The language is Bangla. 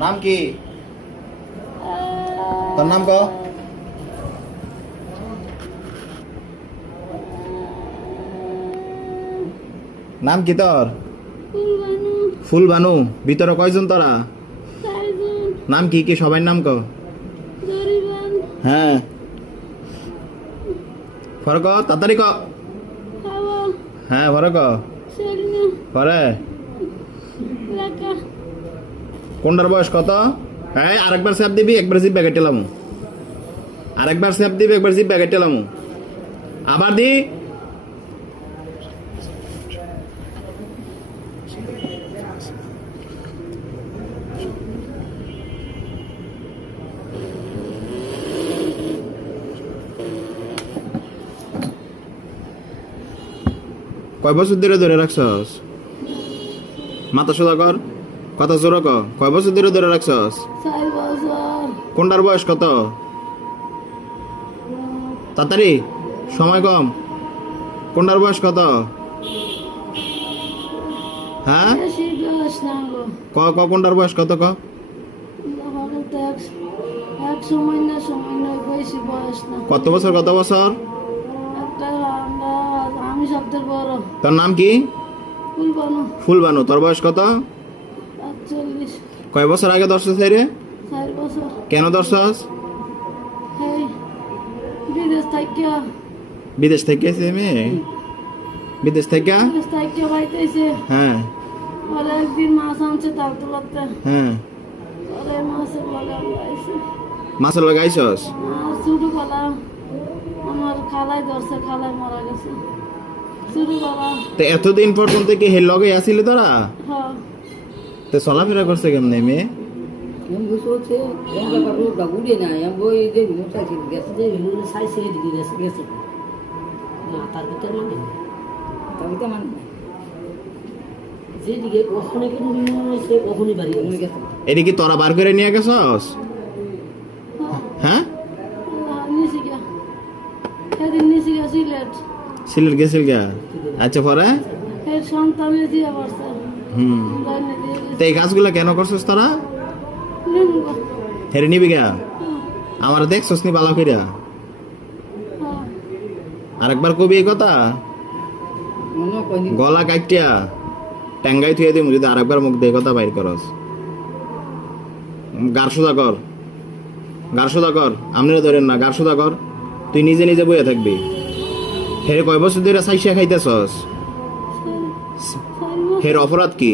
নাম কি? তোর নাম ক? নাম কি তোর? ফুল বানু। ভিতরে কয়জন তোরা? নাম কি কি সবাই নাম ক? হ্যাঁ ফরক তাড়াতাড়ি ক। হ্যাঁ ফরক পরে কোনটার বয়স কত? হ্যাঁ আরেকবার স্যাপ দিবি, একবার জিপ ব্যাগে টেলাম। আরেকবার স্যাপ দিবি, একবার জিপ ব্যাগে টেলাম। আবার দি। কয় বছর ধরে ধরে রাখছস? মাথা সোজা কর, কথা জোর ক। কয় বছর ধরে ধরে রাখছস? 4 বছর। কোনটার বয়স কত? তাড়াতাড়ি, সময় কম। কোনটার বয়স কত? হ্যাঁ বেশি বয়স না গো। ক ক কোনটার বয়স কত ক? হঠাৎ এক সময় না বেশি বয়স না। কত বছর কত বছর? একটা আমি সবচেয়ে বড়। তোর নাম কি? ফুলবানু। ফুলবানু। তোর বয়স কত? 48। কয় বছর আগে ধরছস রে? 4 বছর। কেন ধরছস? এই বিদেশ থেকে বিদেশ থেকে এসে মেয়ে? বিদেশ থেকে? বাইতেছে। হ্যাঁ ওরা একদিন মাছ আনছে তাল তোলাতে। হ্যাঁ ওরা মাছের বলে আইছে। মাছের লাগাইছস? আর ছোট কলা আমার খালায় ধরছে, খালায় মারা গেছে। ছোট কলা। তো এতদিন পর্যন্ত কি হে লগে আসিলি তোরা? হ্যাঁ। তো চলাফেরা করছে কেমনে মেয়ে? Yang bersoce, yang baru baru dia na, yang boy dia minum saya sih, gas dia minum saya di gas gas. Nah, target mana? Target mana? Jadi dia ওখানে কি minum সে ওখানে বাড়ি গেছে। এটা কি তোরা বার করে নিয়ে গেছস? হ্যাঁ নিচে গিয়া সেদিন নিচে গিয়া সিলেট। সিলেট গেছিল গা? আচ্ছা পরে? এর সন্তানে দিয়া পারছে। তো এই কাজগুলো কেন করছস তোরা? হেরে নিবি গা? আমার দেখছস নি বালা কইরা? আরেকবার কবি এই কথা? গলা কাটিয়া টাঙ্গাই থুয়ে দিমু যদি আরেকবার মুখ দিয়ে কথা বাইর করস। গার সোজা কর, গার সোজা কর। আমনে ধরেন না, গার সোজা কর। তুই নিজে নিজে বইয়া থাকবি। হেরে কয় বছর ধরে সাইসা খাইতেছস? হের অপরাধ কি?